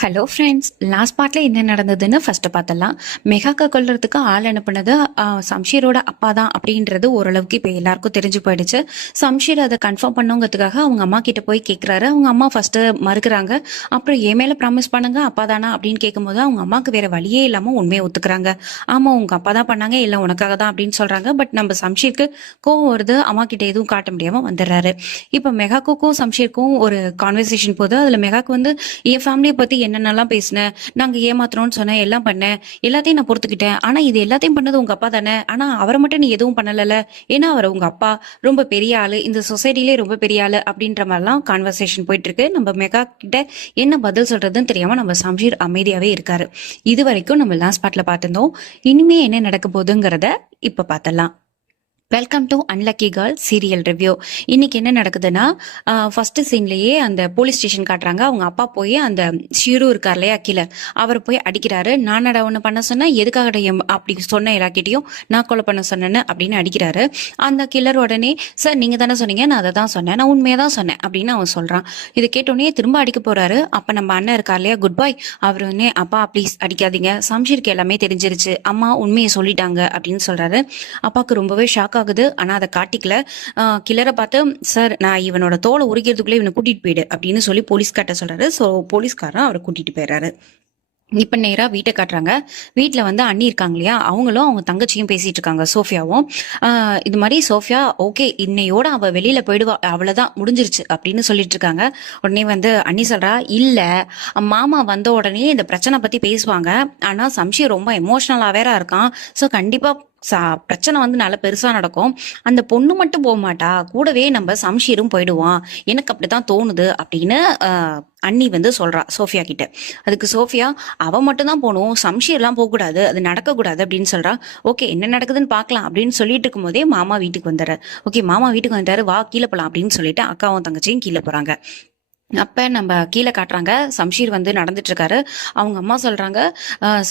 Hello friends, last பார்ட்ல என்ன நடந்ததுன்னு ஃபர்ஸ்ட் பார்த்தலாம். மெகாக்கா கொல்றதுக்கு ஆள் அனுப்புனது சம்ஷீரோட அப்பா தான் அப்படின்றது ஓரளவுக்கு இப்போ எல்லாருக்கும் தெரிஞ்சு போயிடுச்சு. சம்ஷீர் அதை கன்ஃபார்ம் பண்ணுங்கிறதுக்காக அவங்க அம்மா கிட்ட போய் கேட்குறாரு. அவங்க அம்மா ஃபர்ஸ்ட் மறுக்கிறாங்க. அப்புறம் என் மேல ப்ராமிஸ் பண்ணுங்க அப்பா தானா அப்படின்னு கேட்கும்போது அவங்க அம்மாவுக்கு வேற வழியே இல்லாம உண்மையை ஒத்துக்கிறாங்க. ஆமா உங்க அப்பா தான் பண்ணாங்க, இல்லை உனக்காக தான் அப்படின்னு சொல்றாங்க. பட் நம்ம சம்ஷீருக்கு கோவம் வருது, அம்மா கிட்ட எதுவும் காட்ட முடியாம வந்துடுறாரு. இப்போ மெகாக்குக்கும் சம்ஷீருக்கும் ஒரு கான்வர்சேஷன் போகுது. அதுல மெகாக்கு வந்து என் ஃபேமிலியை பத்தி என்னென்னலாம் பேசினேன், நாங்க ஏமாத்துறோம்னு சொன்னேன், எல்லாம் பண்ணேன், எல்லாத்தையும் நான் பொறுத்துக்கிட்டேன். ஆனா இது எல்லாத்தையும் பண்ணது உங்க அப்பா தானே, ஆனா அவரை மட்டும் நீ எதுவும் பண்ணல, ஏன்னா அவர் உங்க அப்பா ரொம்ப பெரிய ஆளு, இந்த சொசைட்டிலே ரொம்ப பெரிய ஆளு அப்படின்ற மாதிரிலாம் கான்வர்சேஷன் போயிட்டு இருக்கு. நம்ம மெகா கிட்ட என்ன பதில் சொல்றதுன்னு தெரியாம நம்ம சம்ஷீர் அமைதியாவே இருக்காரு. இது வரைக்கும் நம்ம லாஸ்ட் பார்ட்ல பார்த்திருந்தோம். இனிமே என்ன நடக்க போகுதுங்கிறத இப்ப பார்த்தலாம். Welcome to unlucky girl serial review. இன்னைக்கு என்ன நடக்குதுன்னா, ஃபர்ஸ்ட் சீன்லயே அந்த போலீஸ் ஸ்டேஷன் காட்டுறாங்க. அவங்க அப்பா போய் அந்த ஷீரு இருக்கார் இல்லையா கீழே, அவர் போய் அடிக்கிறாரு. நானடா ஒன்று பண்ண சொன்னேன், எதுக்காக அப்படி சொன்ன எல்லாக்கிட்டையும் நான் கொலை பண்ண சொன்னேன்னு அப்படின்னு அடிக்கிறாரு. அந்த கில்லர் உடனே சார் நீங்க தானே சொன்னீங்க, நான் அதை தான் சொன்னேன், நான் உண்மையை தான் சொன்னேன் அப்படின்னு அவன் சொல்றான். இதை கேட்டோடனே திரும்ப அடிக்க போறாரு. அப்ப நம்ம அண்ணன் இருக்கார் இல்லையா குட் பாய், அவர் உடனே அப்பா ப்ளீஸ் அடிக்காதீங்க, சம்ஷீருக்கு எல்லாமே தெரிஞ்சிருச்சு, அம்மா உண்மையை சொல்லிட்டாங்க அப்படின்னு சொல்றாரு. அப்பாவுக்கு ரொம்பவே ஷாக் ஆகுது. ஆனா அதை காட்டிக்கல. கில்லரை பார்த்து சார் நான் இவனோட தோலை உரிக்கிறதுக்குள்ளே இவனை கூட்டிட்டு போயிடு அப்படின்னு சொல்லி போலீஸ்கார்ட்ட சொல்றாரு. ஸோ போலீஸ்காரன் அவரை கூட்டிட்டு போயிடுறாரு. இப்ப நேரா வீட்டை காட்டுறாங்க. வீட்டுல வந்து அண்ணி இருக்காங்க இல்லையா, அவங்களும் அவங்க தங்கச்சியும் பேசிட்டு இருக்காங்க, சோஃபியாவும். இது மாதிரி சோஃபியா ஓகே இன்னையோட அவ வெளியில போயிடுவா, அவ்வளவுதான் முடிஞ்சிருச்சு அப்படின்னு சொல்லிட்டு இருக்காங்க. உடனே வந்து அண்ணி சொல்றா இல்ல, மாமா வந்த உடனே இந்த பிரச்சனை பத்தி பேசுவாங்க, ஆனா சம்ஷி ரொம்ப எமோஷனலா வேற இருக்கான், சோ கண்டிப்பா பிரச்சனை வந்து நல்ல பெருசா நடக்கும், அந்த பொண்ணு மட்டும் போக மாட்டா, கூடவே நம்ம சம்ஷீரும் போயிடுவான், எனக்கு அப்படித்தான் தோணுது அப்படின்னு அண்ணி வந்து சொல்றா சோஃபியா கிட்ட. அதுக்கு சோஃபியா அவ மட்டும் தான் போகணும், சம்ஷீர் எல்லாம் போக கூடாது, அது நடக்க கூடாது அப்படின்னு சொல்றா. ஓகே என்ன நடக்குதுன்னு பாக்கலாம் அப்படின்னு சொல்லிட்டு இருக்கும் போதே மாமா வீட்டுக்கு வந்துடுற. ஓகே மாமா வீட்டுக்கு வந்துட்டாரு, வா கீழே போலாம் அப்படின்னு சொல்லிட்டு அக்காவும் தங்கச்சியும் கீழே போறாங்க. அப்ப நம்ம கீழே காட்டுறாங்க, சம்ஷீர் வந்து நடந்துட்டு இருக்காரு. அவங்க அம்மா சொல்றாங்க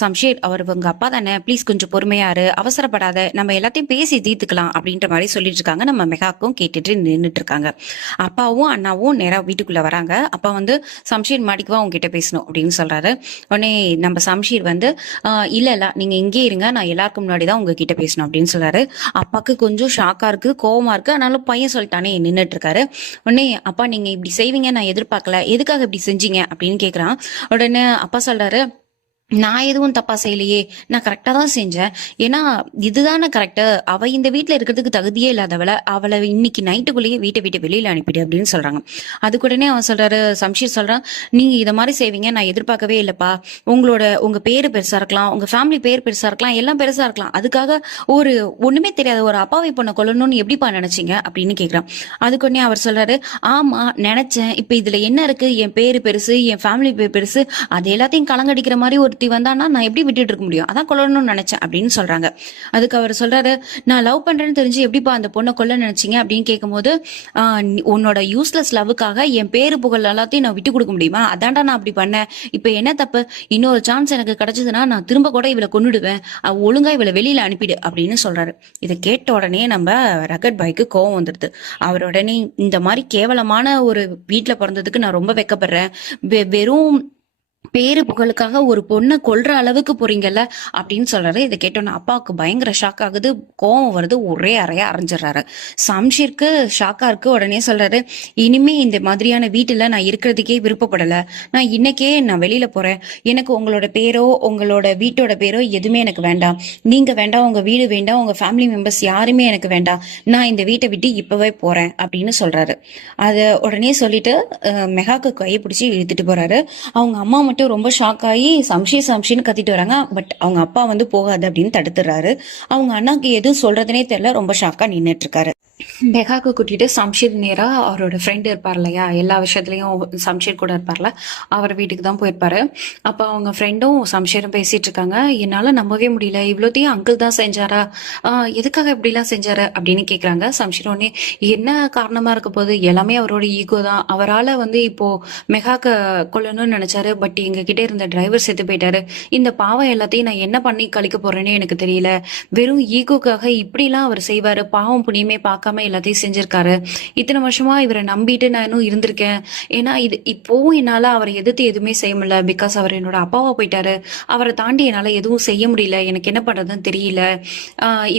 சம்ஷீர் அவர் உங்க அப்பா தானே, ப்ளீஸ் கொஞ்சம் பொறுமையாரு, அவசரப்படாத, நம்ம எல்லாத்தையும் பேசி தீர்த்துக்கலாம் அப்படின்ற மாதிரி சொல்லிட்டு இருக்காங்க. நம்ம மெகாக்கும் கேட்டுட்டு நின்றுட்டு இருக்காங்க. அப்பாவும் அண்ணாவும் நேரா வீட்டுக்குள்ள வராங்க. அப்பா வந்து சம்ஷீர் மாடிக்குவா உங்ககிட்ட பேசணும் அப்படின்னு சொல்றாரு. உடனே நம்ம சம்ஷீர் வந்து இல்ல நீங்க இங்கே இருங்க, நான் எல்லாருக்கும் முன்னாடி தான் உங்ககிட்ட பேசணும் அப்படின்னு சொல்றாரு. அப்பாவுக்கு கொஞ்சம் ஷாக்கா இருக்கு, கோவமா இருக்கு, ஆனாலும் பையன் சொல்லிட்டானே நின்றுட்டு இருக்காரு. உடனே அப்பா நீங்க இப்படி செய்வீங்க நான் பார்க்கல, எதுக்காக இப்படி செஞ்சீங்க அப்படின்னு கேக்குறான். உடனே அப்பா சொல்றாரு நான் எதுவும் தப்பா செய்யலையே, நான் கரெக்டா தான் செஞ்சேன், ஏன்னா இதுதானே கரெக்ட், அவ இந்த வீட்டுல இருக்கிறதுக்கு தகுதியே இல்லாதவளை, அவளை இன்னைக்கு நைட்டுக்குள்ளேயே வீட்டை விட்டு வெளியில அனுப்பிடு அப்படின்னு சொல்றாங்க. அதுக்கு உடனே அவன் சொல்றாரு, சம்ஷீர் சொல்றான் நீங்க இதை மாதிரி செய்வீங்க நான் எதிர்பார்க்கவே இல்லப்பா, உங்க பேரு பெருசா இருக்கலாம், உங்க ஃபேமிலி பேர் பெருசா இருக்கலாம், எல்லாம் பெருசா இருக்கலாம், அதுக்காக ஒரு ஒண்ணுமே தெரியாத ஒரு அப்பாவை பொண்ணை கொல்லணும்னு எப்படிப்பா நினைச்சீங்க அப்படின்னு கேக்குறான். அதுக்கு உடனே அவர் சொல்றாரு ஆமா நினைச்சேன், இப்ப இதுல என்ன இருக்கு, என் பேரு பெருசு, என் ஃபேமிலி பேர் பெருசு, அது எல்லாத்தையும் கலங்கடிக்கிற மாதிரி ஒரு வந்தானா நான் எப்படி விட்டுட்டு இருக்க முடியும், அதான் கொல்லணும்னு நினைச்சேன் அப்படின்னு சொல்றாங்க. அதுக்கு அவர் சொல்றாரு நான் லவ் பண்றேன்னு தெரிஞ்சு எப்படிப்பா அந்த பொண்ணை கொல்ல நினைச்சீங்க அப்படின்னு கேட்கும்போது உன்னோட யூஸ்லெஸ் லவ்வுக்காக என் பேரு புகழ் எல்லாத்தையும் நான் விட்டு கொடுக்க முடியுமா, அதான்டா நான் அப்படி பண்ணேன், இப்ப என்ன தப்பு, இன்னொரு சான்ஸ் எனக்கு கிடைச்சதுன்னா நான் திரும்ப கூட இவளை கொன்னுடுவேன், ஒழுங்கா இவளை வெளியில அனுப்பிடு அப்படின்னு சொல்றாரு. இதை கேட்ட உடனே நம்ம ரகட் பாய்க்கு கோவம் வந்துடுது. அவர் உடனே இந்த மாதிரி கேவலமான ஒரு வீட்டுல பிறந்ததுக்கு நான் ரொம்ப வெக்கப்படுறேன், வெறும் பேரு புகழுக்காக ஒரு பொண்ணை கொல்ற அளவுக்கு போறீங்கல்ல அப்படின்னு சொல்றாரு. இதை கேட்டோன்னா அப்பாவுக்கு பயங்கர ஷாக் ஆகுது, கோவம் வருது, ஒரே அறையா அரைஞ்சிடறாரு. சம்ஷீருக்கு ஷாக்கா இருக்கு. உடனே சொல்றாரு இனிமே இந்த மாதிரியான வீட்டுல நான் இருக்கிறதுக்கே விருப்பப்படல, நான் இன்னைக்கே நான் வெளியில போறேன், எனக்கு உங்களோட பேரோ உங்களோட வீட்டோட பேரோ எதுவுமே எனக்கு வேண்டாம், நீங்க வேண்டாம், உங்க வீடு வேண்டாம், உங்க ஃபேமிலி மெம்பர்ஸ் யாருமே எனக்கு வேண்டாம், நான் இந்த வீட்டை விட்டு இப்பவே போறேன் அப்படின்னு சொல்றாரு. அத உடனே சொல்லிட்டு மெகாக்கு கையை பிடிச்சி இழுத்துட்டு போறாரு. அவங்க அம்மா மட்டும் ரொம்ப ஷாக் ஆகி சம்ஷின்னு கத்திட்டு வராங்க. பட் அவங்க அப்பா வந்து போகாது அப்படின்னு தடுத்துறாரு. அவங்க அண்ணாக்கு எதுவும் சொல்றதுனே தெரியல, ரொம்ப ஷாக்கா நின்றுட்டு இருக்காரு. மெகாக்கு கூட்டிட்டு சம்ஷீர் நேரா அவரோட ஃப்ரெண்ட் இருப்பார் இல்லையா, எல்லா விஷயத்துலயும் சம்ஷீர் கூட இருப்பார்ல, அவர் வீட்டுக்கு தான் போயிருப்பாரு. அப்ப அவங்க ஃப்ரெண்டும் சம்ஷீரும் பேசிட்டு இருக்காங்க. என்னால நம்பவே முடியல, இவ்வளோத்தையும் அங்கிள் தான் செஞ்சாரா, எதுக்காக இப்படி எல்லாம் செஞ்சாரு அப்படின்னு கேக்குறாங்க. சம்ஷீர் உடனே என்ன காரணமா இருக்க போது, எல்லாமே அவரோட ஈகோ தான், அவரால் வந்து இப்போ மெகாக்க கொல்லணும்னு நினைச்சாரு, பட் எங்க கிட்ட இருந்த டிரைவர் செத்து போயிட்டாரு, இந்த பாவம் எல்லாத்தையும் நான் என்ன பண்ணி கழிக்க போறேன்னு எனக்கு தெரியல, வெறும் ஈகோக்காக இப்படி எல்லாம் அவர் செய்வாரு, பாவம் புண்ணியமே பார்க்காம எல்லாத்தையும் செஞ்சிருக்காரு. இத்தனை வருஷமா இவரை நம்பிட்டு நான் இன்னும் இருந்திருக்கேன். ஏன்னா இப்போவும் என்னால அவரை எதிர்த்து எதுவுமே செய்ய முடியல. பிகாஸ் அவர் என்னோட அப்பாவா போயிட்டாரு. அவரை தாண்டி என்னால எதுவும் செய்ய முடியல. எனக்கு என்ன பண்றதுன்னு தெரியல.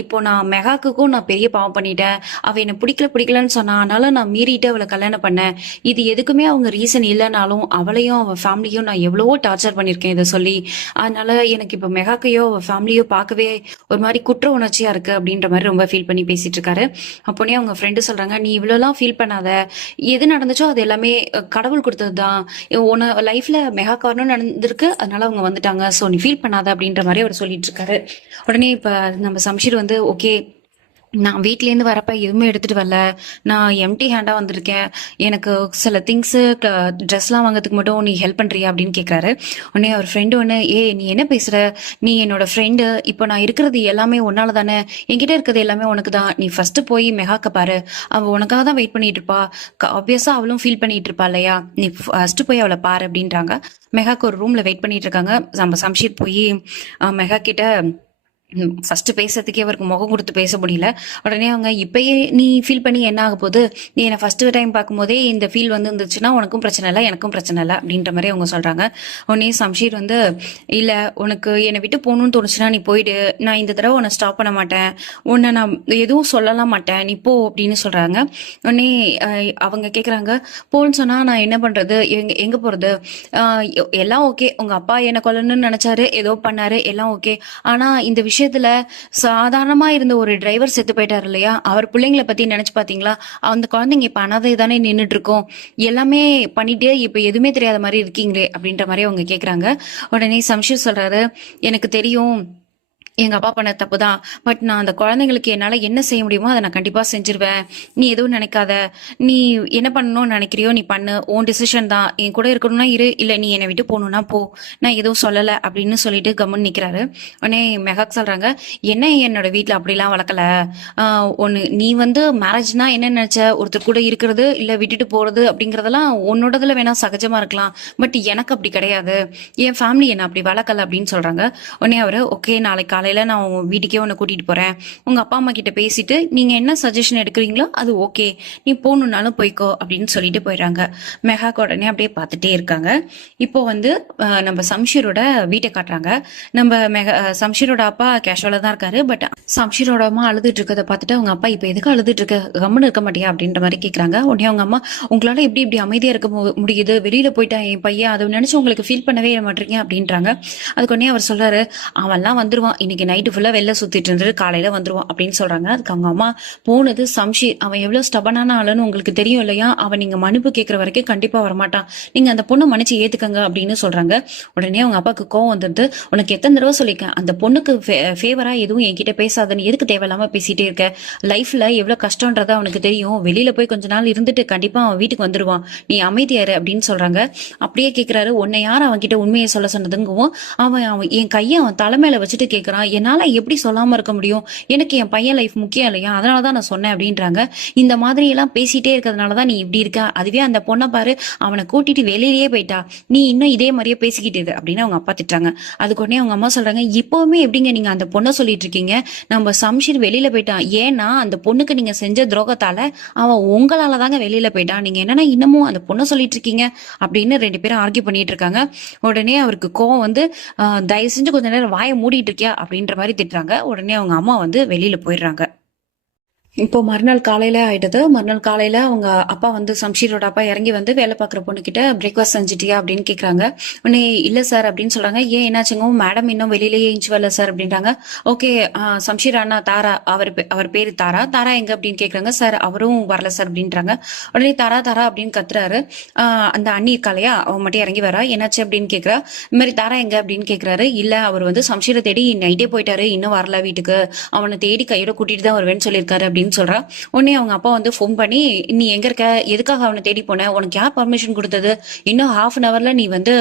இப்போ நான் மெகாக்குக்கும் நான் பெரிய பாவம் பண்ணிட்டேன். அவ என்னை பிடிக்கலன்னு சொன்னா, அதனால நான் மீறிட்டு அவளை கல்யாணம் பண்ணேன். இது எதுக்குமே அவங்க ரீசன் இல்லைனாலும் அவளையும் அவ ஃபேமிலியும் நான் எவ்வளவோ டார்ச்சர் பண்ணியிருக்கேன் இதை சொல்லி. அதனால எனக்கு இப்போ மெகாக்கையோ அவ ஃபேமிலியோ பார்க்கவே ஒரு மாதிரி குற்ற உணர்ச்சியா இருக்கு அப்படின்ற மாதிரி ரொம்ப ஃபீல் பண்ணி பேசிட்டு இருக்காரு. அப்போனே அவங்க ஃப்ரெண்டு சொல்றாங்க, நீ இவ்வளோலாம் ஃபீல் பண்ணாத. எது நடந்துச்சோ அது எல்லாமே கடவுள் கொடுத்தது தான். உன லைஃப்ல மெகா காரணம் நடந்திருக்கு, அதனால அவங்க வந்துட்டாங்க. ஸோ நீ ஃபீல் பண்ணாத அப்படின்ற மாதிரி அவர் சொல்லிட்டு இருக்காரு. உடனே இப்ப நம்ம சம்ஷீர் வந்து ஓகே, நான் வீட்லேருந்து வரப்ப எதுவுமே எடுத்துட்டு வரல, நான் எம்டி ஹேண்டா வந்திருக்கேன், எனக்கு சில திங்ஸு ட்ரெஸ்லாம் வாங்குறதுக்கு மட்டும் நீ ஹெல்ப் பண்றியா அப்படின்னு கேட்குறாரு. உடனே அவர் ஃப்ரெண்டு ஒன்று, நீ என்ன பேசுற, நீ என்னோட ஃப்ரெண்டு, இப்போ நான் இருக்கிறது எல்லாமே உன்னால தானே, என்கிட்ட இருக்கிறது எல்லாமே உனக்கு தான், நீ ஃபர்ஸ்ட் போய் மெகாக்க பாரு, அவள் உனக்காக தான் வெயிட் பண்ணிட்டு இருப்பா, ஆப்வியஸா அவளும் ஃபீல் பண்ணிட்டு இருப்பா இல்லையா, நீ ஃபர்ஸ்ட் போய் அவளை பாரு அப்படின்றாங்க. மெகாக்கு ஒரு ரூம்ல வெயிட் பண்ணிட்டு இருக்காங்க. நம்ம சம்ஷீர் போய் மெகா கிட்ட ஃபர்ஸ்ட் பேசுறதுக்கே அவருக்கு முகம் கொடுத்து பேச முடியல. உடனே அவங்க, இப்பயே நீ ஃபீல் பண்ணி என்ன ஆக போகுது, நீ என்னை ஃபர்ஸ்ட் டைம் பார்க்கும்போதே இந்த ஃபீல் வந்து இருந்துச்சுன்னா உனக்கும் பிரச்சனை இல்லை எனக்கும் பிரச்சனை இல்லை அப்படின்ற மாதிரி அவங்க சொல்றாங்க. உடனே சம்ஷீர் வந்து, இல்லை உனக்கு என்னை விட்டு போகணும்னு தோணுச்சுன்னா நீ போயிடு, நான் இந்த தடவை உன்னை ஸ்டாப் பண்ண மாட்டேன், உன்னை நான் எதுவும் சொல்லலாம் மாட்டேன், நீ போ அப்படின்னு சொல்றாங்க. உடனே அவங்க கேட்குறாங்க, போன்னு சொன்னா நான் என்ன பண்றது, எங்க போறது, எல்லாம் ஓகே, உங்க அப்பா என்னை கொல்லணும்னு நினைச்சாரு, ஏதோ பண்ணாரு, எல்லாம் ஓகே, ஆனா இந்த விஷயத்துல சாதாரணமா இருந்த ஒரு டிரைவர் செத்து போயிட்டாரு இல்லையா, அவர் பிள்ளைங்களை பத்தி நினைச்சு பாத்தீங்களா, அந்த குழந்தைங்க இப்ப அனாதை தானே நின்றுட்டு இருக்கோம், எல்லாமே பண்ணிட்டு இப்ப எதுவுமே தெரியாத மாதிரி இருக்கீங்களே அப்படின்ற மாதிரி அவங்க கேக்குறாங்க. உடனே சம்ஷீர் சொல்றாரு, எனக்கு தெரியும் எங்க அப்பா பண்ண தப்பு தான், பட் நான் அந்த குழந்தைங்களுக்கு என்னால என்ன செய்ய முடியுமோ அதை நான் கண்டிப்பா செஞ்சிருவேன், நீ எதுவும் நினைக்காத, நீ என்ன பண்ணணும்னு நினைக்கிறியோ நீ பண்ணு, உன் டிசிஷன் தான், என் கூட இருக்கணும்னா இரு, இல்ல நீ என்னை விட்டு போகணும்னா போ, நான் எதுவும் சொல்லல அப்படின்னு சொல்லிட்டு கம்முன்னு நிக்கிறாரு. உடனே மெகாக் சொல்றாங்க, என்ன என்னோட வீட்டுல அப்படிலாம் வளர்க்கல, ஒன்னு நீ வந்து மேரேஜ்னா என்ன நினைச்ச, ஒருத்தர் கூட இருக்கிறது இல்ல விட்டுட்டு போறது அப்படிங்கறதெல்லாம் உன்னோடதுல வேணா சகஜமா இருக்கலாம், பட் எனக்கு அப்படி கிடையாது, என் ஃபேமிலி என்ன அப்படி வளர்க்கல அப்படின்னு சொல்றாங்க. உடனே அவரு, ஓகே நாளைக்கு காலையில நான் உங்க வீட்டுக்கே உன்னை கூட்டிட்டு போறேன், உங்க அப்பா அம்மா கிட்ட பேசிட்டு நீங்க என்ன சஜஷன் எடுக்கிறீங்களோ அது ஓகே, நீ போகணும்னாலும் போய்க்கோ அப்படின்னு சொல்லிட்டு போயிடுறாங்க. மெகாக்கு உடனே அப்படியே பார்த்துட்டே இருக்காங்க. இப்போ வந்து நம்ம சம்ஷீரோட வீட்டை காட்டுறாங்க. நம்ம சம்ஷீரோட அப்பா கேஷுவலா தான் இருக்காரு. பட் சம்ஷீரோட அம்மா அழுதுட்டு இருக்கதை பார்த்துட்டு அவங்க அப்பா, இப்ப எதுக்கு அழுதுட்டு இருக்க, கம்முன்னு இருக்க மாட்டியா அப்படின்ற மாதிரி கேட்கறாங்க. உடனே அவங்க அம்மா, உங்களால எப்படி இப்படி அமைதியா இருக்க முடியுது, வெளியில போயிட்டா என் பையன், அதை நினைச்சு உங்களுக்கு ஃபீல் பண்ணவே மாட்டீங்க அப்படின்றாங்க. அதுக்கு உடனே அவர் சொல்றாரு, அவன்லாம் வந்துருவான், இன்னைக்கு நைட்டு ஃபுல்லா வெளில சுத்திட்டு இருந்துட்டு காலையில வந்துருவான் அப்படின்னு சொல்றாங்க. அதுக்கு அவங்க அம்மா, போனது சம்ஷீர், அவன் எவ்வளவு ஸ்டபனான ஆளுன்னு உங்களுக்கு தெரியும் இல்லையா, அவன் நீங்க மன்னிப்பு கேட்கற வரைக்கும் கண்டிப்பா வரமாட்டான், நீங்க அந்த பொண்ணை மன்னிச்சு ஏத்துக்கங்க அப்படின்னு சொல்றாங்க. உடனே அவங்க அப்பாவுக்கு கோவம் வந்துட்டு, உனக்கு எத்தனை தடவை சொல்லிருக்கேன் அந்த பொண்ணுக்கு ஃபேவரா எதுவும் என்கிட்ட பேசாதன்னு, எதுக்கு தேவையில்லாம பேசிட்டே இருக்க, லைஃப்ல எவ்வளவு கஷ்டம்ன்றத அவனுக்கு தெரியும், வெளியில போய் கொஞ்ச நாள் இருந்துட்டு கண்டிப்பா அவன் வீட்டுக்கு வந்துருவான், நீ அமைதியாரு அப்படின்னு சொல்றாங்க. அப்படியே கேட்கிறாரு, உன்னை யார் அவன் கிட்ட உண்மையை சொல்ல சொன்னதுங்கவும், அவன் என் கையை அவன் தலைமையில வச்சுட்டு கேட்கறான், என்னால எப்படி சொல்லாம இருக்க முடியும், எனக்கு என் பையன் லைஃப் முக்கியம் இல்லையா, அதனாலதான் நான் சொன்னேன் அப்படின்றாங்க. இந்த மாதிரி எல்லாம் பேசிட்டே இருக்கிறதுனாலதான் நீ இப்படி இருக்க, அதுவே அந்த பொண்ணை பாரு, அவனை கூட்டிட்டு வெளியிலேயே போயிட்டா, நீ இன்னும் இதே மாதிரியே பேசிக்கிட்டு இரு அப்படின்னு அவங்க அப்பா திட்டுறாங்க. அதுக்கு உடனே அவங்க அம்மா சொல்றாங்க, இப்பவுமே எப்படிங்க நீங்க அந்த பொண்ணை சொல்லிட்டு இருக்கீங்க, நம்ம சம்ஷீர் வெளியில போயிட்டான், ஏன்னா அந்த பொண்ணுக்கு நீங்க செஞ்ச துரோகத்தால அவன் உங்களால தாங்க வெளியில போயிட்டான், நீங்க என்னன்னா இன்னமும் அந்த பொண்ணை சொல்லிட்டு இருக்கீங்க அப்படின்னு ரெண்டு பேரும் ஆர்கியூ பண்ணிட்டு இருக்காங்க. உடனே அவருக்கு கோவம் வந்து, தயவு செஞ்சு கொஞ்ச நேரம் வாயை மூடிட்டு இருக்கியா அப்படின்ற மாதிரி திட்டுறாங்க. உடனே அவங்க அம்மா வந்து வெளியில போயிடுறாங்க. இப்போ மறுநாள் காலையில ஆயிடுது. மறுநாள் காலையில அவங்க அப்பா வந்து சம்ஷீரோட அப்பா இறங்கி வந்து வேலை பார்க்குற பொண்ணு கிட்ட பிரேக்ஃபாஸ்ட் செஞ்சுட்டியா அப்படின்னு கேட்குறாங்க. உடனே இல்லை சார் அப்படின்னு சொல்றாங்க. ஏன் என்னாச்சுங்க, மேடம் இன்னும் வெளியிலேயே ஏஞ்சி வரல சார் அப்படின்றாங்க. ஓகே, சம்ஷீர் அண்ணா தாரா, அவர் பேரு தாரா, தாரா எங்க அப்படின்னு கேட்குறாங்க. சார் அவரும் வரல சார் அப்படின்றாங்க. உடனே தாரா தாரா அப்படின்னு கத்துறாரு. அந்த அண்ணி இருக்கா இல்லையா, அவன் மட்டும் இறங்கி வரா. என்னாச்சு அப்படின்னு கேட்குறா. இந்த மாதிரி தாரா எங்க அப்படின்னு கேட்குறாரு. இல்ல அவர் வந்து சம்ஷீரை தேடி நைட்டே போயிட்டாரு, இன்னும் வரல வீட்டுக்கு, அவனை தேடி கையோட கூட்டிட்டு தான் வருவேன்னு சொல்லியிருக்காரு அப்படின்னு சொல்றா. உடனே அவங்க அப்பா வந்து ஃபோன் பண்ணி, நீ எங்க இருக்க, எதுக்காக அவனை தேடி போன, உனக்கு யார் பர்மிஷன் கொடுத்தது, இன்னும் ½ அன் ஹவர்ல நீ வந்து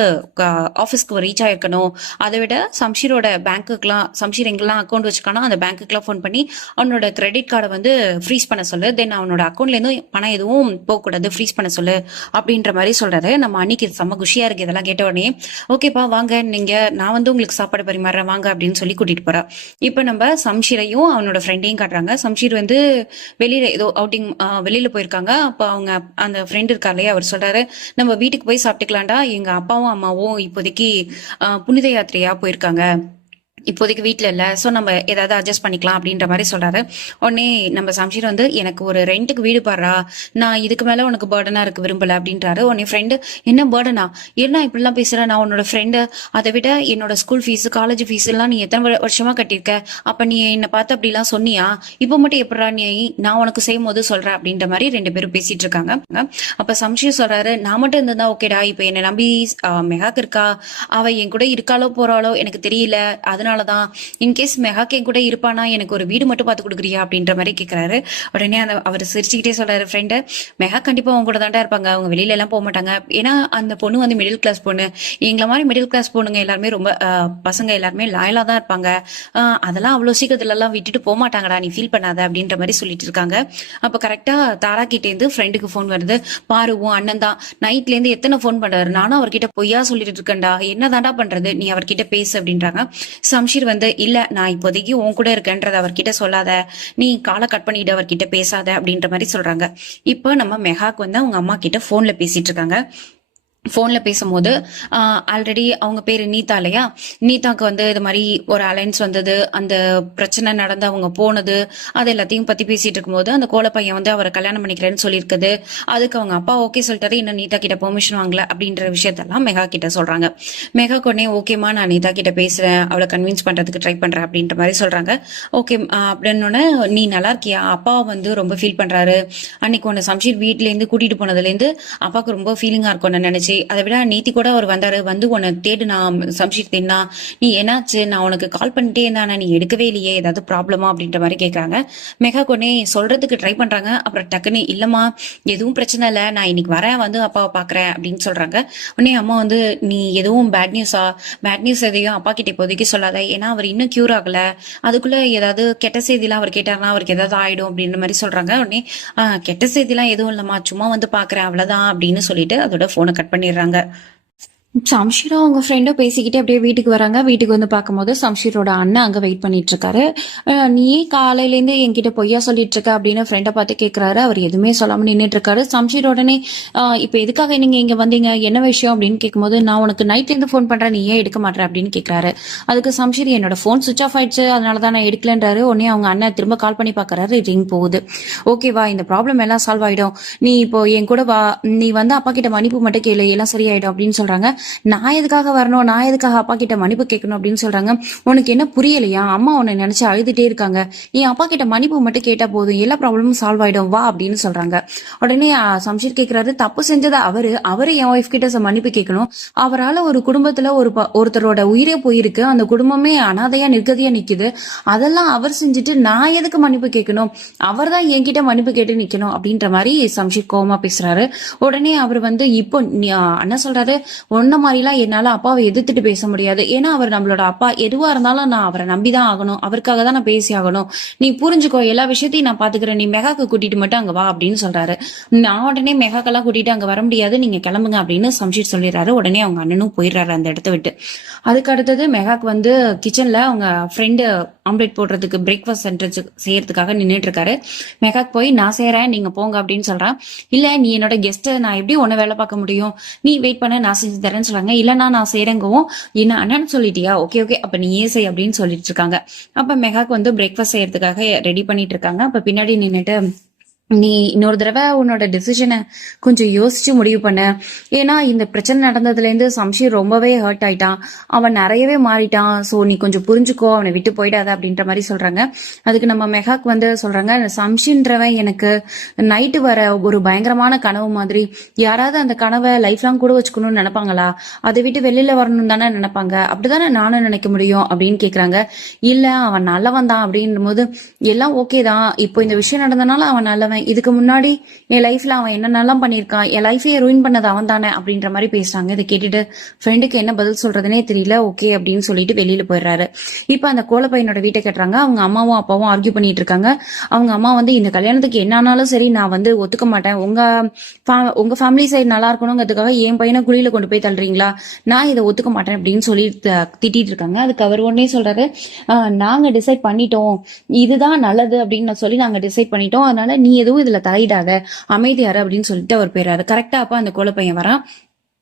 ஆஃபீஸ்க்கு ரீச் ஆயிருக்கணும், அதை விட சம்ஷீரோட பேங்க்குக்கெல்லாம், சம்ஷீர் எங்கெல்லாம் அக்கௌண்ட் வச்சுக்கானோ அந்த பேங்க்குக்கெல்லாம் ஃபோன் பண்ணி அவனோட கிரெடிட் கார்டை வந்து ஃப்ரீஸ் பண்ண சொல்லு, தென் அவனோட அக்கௌண்ட்ல இருந்து பணம் எதுவும் போகக்கூடாது, ஃப்ரீஸ் பண்ண சொல்லு அப்படின்ற மாதிரி சொல்றாரு. நம்ம அன்னைக்கு செம்ம குஷியா இருக்கு இதெல்லாம் கேட்ட உடனே. ஓகேப்பா வாங்க, நீங்க நான் வந்து உங்களுக்கு சாப்பாடு பரிமாறேன் வாங்க அப்படின்னு சொல்லி கூட்டிட்டு போறா. இப்ப நம்ம சம்ஷீரையும் அவனோட ஃப்ரெண்டையும் காட்டுறாங்க. சம்ஷீர் வந்து வெளியில ஏதோ அவுட்டிங் வெளியில போயிருக்காங்க. அப்ப அவங்க அந்த ஃப்ரெண்ட் இருக்கார் இல்லையா, அவர் சொல்றாரு, நம்ம வீட்டுக்கு போய் சாப்பிட்டுக்கலாம்டா, எங்க அப்பாவும் அம்மாவும் இப்போதைக்கு புனித யாத்திரையா போயிருக்காங்க, இப்போதைக்கு வீட்ல இல்ல, சோ நம்ம ஏதாவது அட்ஜஸ்ட் பண்ணிக்கலாம் அப்படின்ற மாதிரி சொல்றாரு. உடனே நம்ம சம்ஷீர் வந்து, எனக்கு ஒரு ரெண்டுக்கு வீடு பாடுறா, நான் இதுக்கு மேல உனக்கு பேர்டனா இருக்க விரும்பல அப்படின்றாரு. உடனே ஃப்ரெண்டு, என்ன பேர்டனா, என்ன இப்படிலாம் பேசுற, நான் உன்னோட ஃப்ரெண்டு, அதை விட என்னோட ஸ்கூல் ஃபீஸ் காலேஜ் ஃபீஸ் எல்லாம் நீ எத்தனை வருஷமா கட்டியிருக்க, அப்ப நீ என்னை பார்த்து அப்படிலாம் சொன்னியா, இப்ப மட்டும் எப்படா நீ நான் உனக்கு செய்யும் போது சொல்ற அப்படின்ற மாதிரி ரெண்டு பேரும் பேசிட்டு இருக்காங்க. அப்ப சம்ஷீர் சொல்றாரு, நான் மட்டும் இருந்ததா ஓகேடா, இப்ப என்னை நம்பி மெகாக்கு இருக்கா, அவ என் கூட இருக்காளோ போறாளோ எனக்கு தெரியல, அதனாலதான் இன்கேஸ் மெகாக்கு என் கூட இருப்பானா எனக்கு ஒரு வீடு மட்டும் பார்த்து கொடுக்குறியா அப்படின்ற மாதிரி கேட்கிறாரு. உடனே அவர் சிரிச்சுக்கிட்டே சொல்றாரு, ஃப்ரெண்டு, மெகா கண்டிப்பா அவங்க கூட தாண்டா இருப்பாங்க, அவங்க வெளியில எல்லாம் போக மாட்டாங்க, ஏன்னா அந்த பொண்ணு வந்து மிடில் கிளாஸ் பொண்ணு, எங்களை மாதிரி மிடில் கிளாஸ் பொண்ணுங்க எல்லாருமே ரொம்ப பசங்க எல்லாருமே லாயலா தான் இருப்பாங்க, அதெல்லாம் அவ்வளவு சீக்கிரத்துல எல்லாம் விட்டுட்டு போக மாட்டாங்கடா, நீ ஃபீல் பண்ணாத அப்படின்ற மாதிரி சொல்லிட்டு இருக்காங்க. அப்ப கரெக்டா தாரா கிட்டே இருந்து ஃப்ரெண்டுக்கு போன் வருது, பாரு உன் அண்ணன் தான் நைட்ல இருந்து எத்தனை போன் பண்றாரு, நானும் அவர்கிட்ட பொய்யா சொல்லிட்டு இருக்கேன்டா, என்ன தாண்டா பண்றது, நீ அவர்கிட்ட பேசு அப்படின்றாங்க. சம்ஷீர் வந்து, இல்ல நான் இப்போதைக்கு உன் கூட இருக்கேன்றத அவர்கிட்ட சொல்லாத, நீ காலை கட் பண்ணிட்டு அவர்கிட்ட பேசாத அப்படின்ற மாதிரி சொல்றாங்க. இப்போ நம்ம மெகாக்கு வந்து அவங்க அம்மா கிட்ட போன்ல பேசிட்டு இருக்காங்க. போன்ல பேசும்போது ஆல்ரெடி அவங்க பேரு நீதா இல்லையா, நீதாக்கு வந்து இது மாதிரி ஒரு அலைன்ஸ் வந்தது, அந்த பிரச்சனை நடந்து அவங்க போனது, அது எல்லாத்தையும் பத்தி பேசிட்டு இருக்கும்போது அந்த கோல பையன் வந்து அவரை கல்யாணம் பண்ணிக்கிறேன்னு சொல்லியிருக்குது, அதுக்கு அவங்க அப்பா ஓகே சொல்லிட்டாரு, இன்னும் நீதா கிட்ட பெர்மிஷன் வாங்கல அப்படின்ற விஷயத்தெல்லாம் மெகா கிட்ட சொல்றாங்க. மெகா உடனே ஓகேமா, நான் நீதா கிட்ட பேசுறேன், அவளை கன்வின்ஸ் பண்றதுக்கு ட்ரை பண்றேன் அப்படின்ற மாதிரி சொல்றாங்க. ஓகே அப்படின்னு, நீ நல்லா இருக்கியா, அப்பா வந்து ரொம்ப ஃபீல் பண்றாரு, அன்னைக்கு உன்னை சம்ஷீர் வீட்ல இருந்து கூட்டிட்டு போனதுல இருந்து அப்பாவுக்கு ரொம்ப ஃபீலிங்கா இருக்கும்னு நினைச்சு, அதை விட நீத்தி கூட அவர் வந்தாரு, வந்து உன்னை தேடுனா சம்ஷீர் தேடினா, நீ என்னாச்சு, நான் உனக்கு கால் பண்ணிட்டே இருந்தா நீ எடுக்கவே இல்லையே, ஏதாவது ப்ராப்ளமா அப்படின்ற மாதிரி கேட்கறாங்க. மெகா கொன்னே சொல்றதுக்கு ட்ரை பண்றாங்க. அப்புறம் டக்குன்னு, இல்லம்மா எதுவும் பிரச்சனை இல்லை, நான் இன்னைக்கு வரேன், வந்து அப்பாவை பாக்குறேன் அப்படின்னு சொல்றாங்க. உடனே அம்மா வந்து, நீ எதுவும் பேட் நியூஸ் எதையும் அப்பா கிட்ட இப்போதைக்கு சொல்லாத, ஏன்னா அவர் இன்னும் கியூர் ஆகல, அதுக்குள்ள ஏதாவது கெட்ட செய்திலாம் அவர் கேட்டாருன்னா அவருக்கு ஏதாவது ஆயிடும் அப்படின்ற மாதிரி சொல்றாங்க. உடனே கெட்ட செய்திலாம் எதுவும் இல்லம்மா, சும்மா வந்து பாக்குறேன் அவ்வளவுதான் அப்படின்னு சொல்லிட்டு அதோட போனை கட் பண்ணிடுறாங்க. சம்ஷீரும் அவங்க ஃப்ரெண்டும் பேசிக்கிட்டு அப்படியே வீட்டுக்கு வராங்க. வீட்டுக்கு வந்து பார்க்கும்போது சம்ஷீரோட அண்ணன் அங்க வெயிட் பண்ணிட்டு இருக்காரு. நீ காலையில இருந்து என்கிட்ட பொய்யா சொல்லிட்டு இருக்க அப்படின்னு ஃப்ரெண்டை பார்த்து கேட்கிறாரு. அவர் எதுவுமே சொல்லாம நின்றுட்டு இருக்காரு. சம்ஷீர் உடனே, இப்ப எதுக்காக நீங்க இங்க வந்தீங்க, என்ன விஷயம் அப்படின்னு கேட்கும்போது, நான் உனக்கு நைட்ல இருந்து போன் பண்றேன், நீ ஏன் எடுக்க மாட்டேற அப்படின்னு கேட்கிறாரு. அதுக்கு சம்ஷீர், என்னோட போன் சுவிச் ஆஃப் ஆயிடுச்சு, அதனாலதான் நான் எடுக்கலன்றாரு. உடனே அவங்க அண்ணன் திரும்ப கால் பண்ணி பாக்குறாரு, ரிங் போகுது. ஓகேவா, இந்த ப்ராப்ளம் எல்லாம் சால்வ் ஆயிடும், நீ இப்போ என் கூட வா, நீ வந்து அப்பா கிட்ட மன்னிப்பு மட்டும் கேளு, எல்லாம் சரியாயிடும் அப்படின்னு சொல்றாங்க. நான் எதுக்காக வரணும், நான் எதுக்காக அப்பா கிட்ட மன்னிப்பு கேட்கணும் அப்படின்னு சொல்றாங்க. உனக்கு என்ன புரியலையா, அம்மா உன்னை நினைச்சு அழுதுட்டே இருக்காங்க, நீ அப்பா கிட்ட மன்னிப்பு மட்டும் கேட்டா போதும், எல்லா ப்ராப்ளமும் சால்வ் ஆயிடும், வா அப்படின்னு சொல்றாங்க. உடனே சம்ஷீர் கேட்கிறாரு, தப்பு செஞ்சது அவரு என் ஒய்ஃப் கிட்ட மன்னிப்பு கேட்கணும், அவரால் ஒரு குடும்பத்துல ஒருத்தரோட உயிரே போயிருக்கு, அந்த குடும்பமே அனாதையா நிற்கதியா நிக்குது, அதெல்லாம் அவர் செஞ்சுட்டு நான் எதுக்கு மன்னிப்பு கேட்கணும், அவர் தான் என்கிட்ட மன்னிப்பு கேட்டு நிக்கணும் அப்படின்ற மாதிரி சம்ஷீர் கோவமா பேசுறாரு. உடனே அவர் வந்து, இப்போ அண்ணா சொல்றாரு, ஒன்ன மாதிரிலாம் என்னால அப்பாவை எதிர்த்துட்டு பேச முடியாது, ஏன்னா அவர் நம்மளோட அப்பா, எதுவா இருந்தாலும் நான் அவரை நம்பிதான் ஆகணும், அவருக்காக தான் நான் பேசி ஆகணும், நீ புரிஞ்சுக்கோ, எல்லா விஷயத்தையும் நான் பாத்துக்கிறேன், நீ மெகாக்கு கூட்டிட்டு மட்டும் அங்க வா அப்படின்னு சொல்றாரு. நான் உடனே மெகாக்கெல்லாம் கூட்டிட்டு அங்க வர முடியாது, நீங்க கிளம்புங்க அப்படின்னு சம்ஷீர் சொல்லிடுறாரு. உடனே அவங்க அண்ணனும் போயிடுறாரு அந்த இடத்த விட்டு. அதுக்கு அடுத்தது மெகாக்கு வந்து கிச்சன்ல அவங்க ஃப்ரெண்டு ஆம்லேட் போடுறதுக்கு பிரேக்ஃபாஸ்ட் செய்யறதுக்காக நின்றுட்டு இருக்காரு. மெகாக்கு போய், நான் செய்யறேன் நீங்க போங்க அப்படின்னு சொல்றான். இல்ல, நீ என்னோட கெஸ்ட், நான் எப்படி உன்ன வேலை பார்க்க முடியும், நீ வெயிட் பண்ண, நான் செஞ்சு தரேன்னு சொல்றாங்க. இல்லனா நான் செய்யறேங்கவும், என்ன அண்ணன்னு சொல்லிட்டியா, ஓகே ஓகே அப்ப நீ ஏன் செய் அப்படின்னு சொல்லிட்டு இருக்காங்க. அப்ப மெகாக்கு வந்து பிரேக்ஃபாஸ்ட் செய்யறதுக்காக ரெடி பண்ணிட்டு இருக்காங்க. அப்ப பின்னாடி நின்னுட்டு, நீ இன்னொரு தடவை உன்னோட டிசிஷனை கொஞ்சம் யோசிச்சு முடிவு பண்ண, ஏன்னா இந்த பிரச்சனை நடந்ததுல இருந்து சம்ஷீர் ரொம்பவே ஹர்ட் ஆயிட்டான், அவன் நிறையவே மாறிட்டான், சோ நீ கொஞ்சம் புரிஞ்சுக்கோ, அவனை விட்டு போயிடாத அப்படின்ற மாதிரி சொல்றாங்க. அதுக்கு நம்ம மெகாக்கு வந்து சொல்றாங்க, சம்ஷின்றவன் எனக்கு நைட்டு வர ஒரு பயங்கரமான கனவு மாதிரி, யாராவது அந்த கனவை லைஃப் லாங் கூட வச்சுக்கணும்னு நினைப்பாங்களா, அதை விட்டு வெளியில வரணும் தானே நினைப்பாங்க, அப்படிதானே நானும் நினைக்க முடியும் அப்படின்னு கேக்குறாங்க. இல்ல, அவன் நல்லவன் தான் அப்படின்னும் போது, எல்லாம் ஓகே தான், இப்போ இந்த விஷயம் நடந்தனால அவன் நல்லவன், இதுக்கு முன்னாடி என் லைஃப்ல அவன் என்னென்னலாம் பண்ணியிருக்கான், என் லைஃபையே ரூயின் பண்ணது அவன் தானே அப்படின்ற மாதிரி பேசுறாங்க. இதை கேட்டுட்டு ஃப்ரெண்டுக்கு என்ன பதில் சொல்றதுனே தெரியல. ஓகே அப்படின்னு சொல்லிட்டு வெளியில போயிடுறாரு. இப்ப அந்த கோலப்பையனோட வீட்டை கட்டுறாங்க. அவங்க அம்மாவும் அப்பாவும் ஆர்கியூ பண்ணிட்டு இருக்காங்க. அவங்க அம்மா வந்து இந்த கல்யாணத்துக்கு என்ன ஆனாலும் சரி நான் வந்து ஒத்துக்க மாட்டேன், உங்க ஃபேமிலி சைடு நல்லா இருக்கணுங்கிறதுக்காக என் பையனை குழியில கொண்டு போய் தள்ளுறீங்களா, நான் இதை ஒத்துக்க மாட்டேன் அப்படின்னு சொல்லி திட்டிட்டு இருக்காங்க. அதுக்கு அவர் உடனே சொல்றாரு, நாங்க டிசைட் பண்ணிட்டோம், இதுதான் நல்லது அப்படின்னு சொல்லி நாங்க டிசைட் பண்ணிட்டோம், அதனால நீ எதுவும் இதுல தலையிடாத, அமைதியாரு அப்படின்னு சொல்லிட்டு அவர் போயிறாரு. கரெக்டா அப்ப அந்த கோல பையன் வரான்.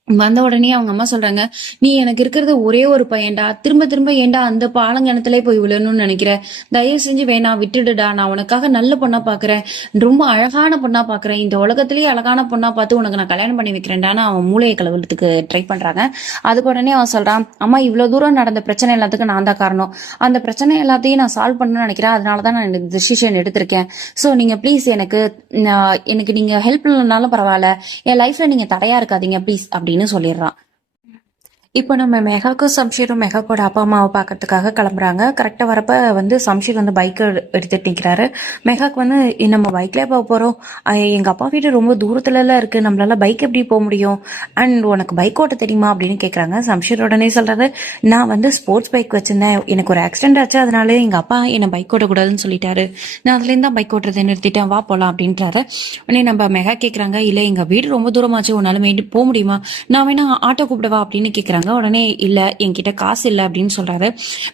வந்த உடனே அவங்க அம்மா சொல்றாங்க, நீ எனக்கு இருக்கிறது ஒரே ஒரு பையன்டா, திரும்ப திரும்ப ஏன்டா அந்த பாலங்கணத்திலே போய் விழணும்னு நினைக்கிற, தயவு செஞ்சு வேணாம் விட்டுடுடா, நான் உனக்காக நல்ல பொண்ணா பாக்குறேன், ரொம்ப அழகான பொண்ணா பாக்குறேன், இந்த உலகத்திலேயே அழகான பொண்ணா பார்த்து உனக்கு நான் கல்யாணம் பண்ணி வைக்கிறேன்டான்னு அவன் மூளையை கழுவுறதுக்கு ட்ரை பண்றாங்க. அதுக்கு உடனே அவன் சொல்றான், அம்மா இவ்வளவு தூரம் நடந்த பிரச்சனை எல்லாத்துக்கும் நான் தான் காரணம், அந்த பிரச்சனை எல்லாத்தையும் நான் சால்வ் பண்ணணும்னு நினைக்கிறேன், அதனாலதான் நான் இந்த டிசிஷன் எடுத்திருக்கேன். சோ நீங்க ப்ளீஸ் எனக்கு நீங்க ஹெல்ப் பண்ணலனாலும் பரவாயில்ல, என் லைஃப்ல நீங்க தடையா இருக்காதீங்க ப்ளீஸ் அப்படின்னு சொல்லிடுறான். இப்போ நம்ம மெகாக்கும் சம்ஷீரும் மெகாக்கோட அப்பா அம்மாவை பார்க்கறதுக்காக கிளம்புறாங்க. கரெக்டாக வரப்ப வந்து சம்ஷீர் வந்து பைக்கை எடுத்துட்டு நிற்கிறாரு. மெகாக்கு வந்து நம்ம பைக்லேயே போக போகிறோம், எங்கள் அப்பா வீடு ரொம்ப தூரத்துலலாம் இருக்குது, நம்மளால பைக் எப்படி போக முடியும், அண்ட் உனக்கு பைக் ஓட்ட தெரியுமா அப்படின்னு கேட்குறாங்க. சம்ஷீர் உடனே சொல்கிறாரு, நான் வந்து ஸ்போர்ட்ஸ் பைக் வச்சுருந்தேன், எனக்கு ஒரு ஆக்சிடென்ட் ஆச்சு, அதனால எங்கள் அப்பா என்னை பைக் ஓட்டக்கூடாதுன்னு சொல்லிட்டாரு, நான் அதுலேருந்து தான் பைக் ஓட்டுறதை நிறுத்திட்டேன், வா போகலாம் அப்படின்றாரு. உடனே நம்ம மெகா கேட்குறாங்க, இல்லை எங்கள் வீடு ரொம்ப தூரமாச்சு, உன்னால போக முடியுமா, நான் வேணா ஆட்டோ கூப்பிடவா அப்படின்னு கேட்குறாங்க. உடனே இல்ல என்கிட்ட காசு இல்ல அப்படின்னு சொல்றாரு.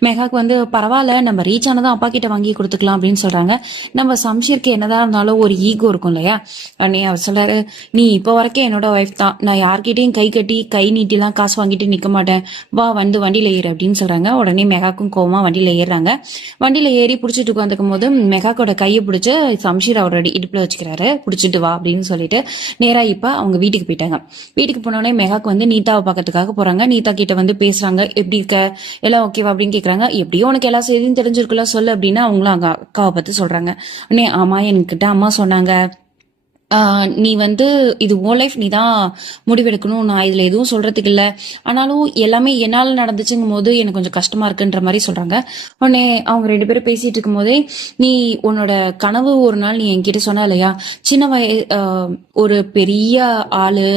மெகாக்கு வந்து பரவாயில்ல நம்ம ரீச் ஆனதான் அப்பா கிட்ட வாங்கி கொடுத்துக்கலாம் அப்படின்னு சொல்றாங்க. நம்ம சம்ஷீருக்கு என்னதான் இருந்தாலும் ஒரு ஈகோ இருக்கும் இல்லையா. உடனே அவர் சொல்றாரு, நீ இப்போ வரைக்கும் என்னோட ஒய்ஃப் தான், நான் யார்கிட்டையும் கை நீட்டிலாம் காசு வாங்கிட்டு நிக்க மாட்டேன், வா வந்து வண்டியில ஏறு அப்படின்னு சொல்றாங்க. உடனே மெகாக்கும் கோவமா வண்டியில ஏறுறாங்க. வண்டியில ஏறி பிடிச்சிட்டு உட்காந்துக்கும் போது மெகாக்கோட கையை பிடிச்சு சம்ஷீர் அவரோட இடுப்புல வச்சுக்கிறாரு. பிடிச்சிட்டு வா அப்படின்னு சொல்லிட்டு நேரா இப்ப அவங்க வீட்டுக்கு போயிட்டாங்க. வீட்டுக்கு போனோடனே மெகாக்கு வந்து நீதாவை பார்க்கறதுக்காக போறாங்க. நீதா கிட்ட வந்து பேசுறாங்க, எப்படி இருக்க, எல்லாம் ஓகேவா அப்படின்னு கேக்குறாங்க. எப்படியோ உனக்கு எல்லா செய்தியும் தெரிஞ்சிருக்குல்ல சொல்லு அப்படின்னு அவங்களும் அங்க அக்காவை பத்தி சொல்றாங்க. உடனே ஆமா என்கிட்ட அம்மா சொன்னாங்க, நீ வந்து இது ஓ லைஃப், நீ தான் முடிவெடுக்கணும், நான் இதுல எதுவும் சொல்றதுக்கு இல்லை, ஆனாலும் எல்லாமே என்னால் நடந்துச்சுங்கும் போது எனக்கு கொஞ்சம் கஷ்டமா இருக்குன்ற மாதிரி சொல்றாங்க. உடனே அவங்க ரெண்டு பேரும் பேசிட்டு இருக்கும் போதே, நீ உன்னோட கனவு ஒரு நாள் நீ என்கிட்ட சொன்ன இல்லையா, சின்ன ஒரு பெரிய ஆளு,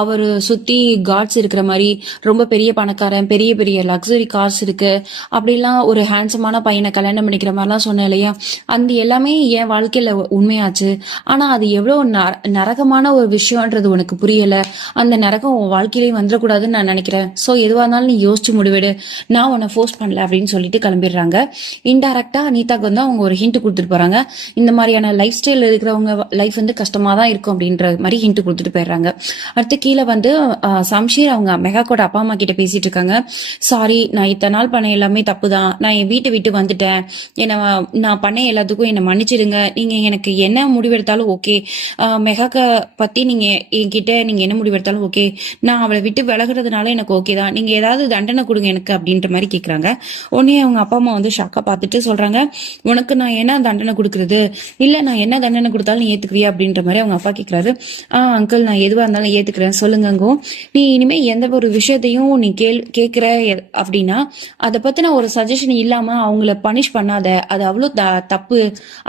அவரு சுத்தி காட்ஸ் இருக்கிற மாதிரி, ரொம்ப பெரிய பணக்காரன், பெரிய பெரிய லக்ஸரி கார்ஸ் இருக்கு, அப்படிலாம் ஒரு ஹேண்ட்ஸமான பையனை கல்யாணம் பண்ணிக்கிற மாதிரிலாம் சொன்னேன் இல்லையா, அந்த எல்லாமே என் வாழ்க்கையில உண்மையாச்சு, ஆனா அது எவ்வளவு நரகமான ஒரு விஷயம்ன்றது உனக்கு புரியல, அந்த நரகம் உன் வாழ்க்கையிலேயே வந்துடக்கூடாதுன்னு நான் நினைக்கிறேன், சோ எதுவா இருந்தாலும் நீ யோசிச்சு முடிவிடு, நான் உன்னை ஃபோர்ஸ் பண்ணல அப்படின்னு சொல்லிட்டு கிளம்பிடுறாங்க. இன்டைரக்டா நீதாக்கு வந்து அவங்க ஒரு ஹிண்ட் கொடுத்துட்டு போறாங்க, இந்த மாதிரியான லைஃப் ஸ்டைல் இருக்கிறவங்க லைஃப் வந்து கஷ்டமா தான் இருக்கும் அப்படின்ற மாதிரி ஹிண்ட் கொடுத்துட்டு போயிடுறாங்க. அடுத்து கீழே வந்து சம்ஷீர் அவங்க மெகாக்கோட அப்பா அம்மா கிட்ட பேசிட்டு இருக்காங்க. சாரி, நான் இத்தனை நாள் பண்ண எல்லாமே தப்பு தான், நான் என் வீட்டை விட்டு வந்துட்டேன், நான் பண்ண எல்லாத்துக்கும் என்னை மன்னிச்சிடுங்க, நீங்க எனக்கு என்ன முடிவெடுத்தாலும் ஓகே, மெகாக்க பத்தி நீங்க என்கிட்ட நீங்க என்ன முடிவெடுத்தாலும் ஓகே, நான் அவளை விட்டு விலகுறதுனால எனக்கு ஓகே தான், நீங்க ஏதாவது தண்டனை கொடுங்க எனக்கு அப்படின்ற மாதிரி கேக்குறாங்க. உடனே அவங்க அப்பா அம்மா வந்து ஷாக்கா பார்த்துட்டு சொல்றாங்க, உனக்கு நான் என்ன தண்டனை கொடுக்கறது, இல்ல நான் என்ன தண்டனை கொடுத்தாலும் நீ ஏத்துக்குவியா அப்படின்ற மாதிரி அவங்க அப்பா கேட்கிறாரு. அங்கிள் நான் எதுவா இருந்தாலும் ஏத்துக்கிறேன், சொல்லுங்கங்கோ, நீ இனிமே எந்த ஒரு விஷயத்தையும் நீ கேட்கிற அப்படின்னா அதை பத்தின ஒரு சஜஷன் இல்லாம அவங்கள பனிஷ் பண்ணாத, அது அவ்வளவு தப்பு,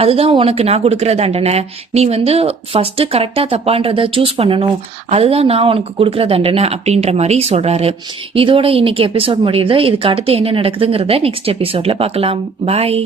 அதுதான் உனக்கு நான் கொடுக்கற தண்டனை, நீ வந்து ஃபர்ஸ்ட் கரெக்டா தப்பான்றத சூஸ் பண்ணணும், அதுதான் நான் உனக்கு கொடுக்குற தண்டனை அப்படின்ற மாதிரி சொல்றாரு. இதோட இன்னைக்கு எபிசோட் முடியுது. இதுக்கு அடுத்து என்ன நடக்குதுங்கிறத நெக்ஸ்ட் எபிசோட்ல பார்க்கலாம். பாய்.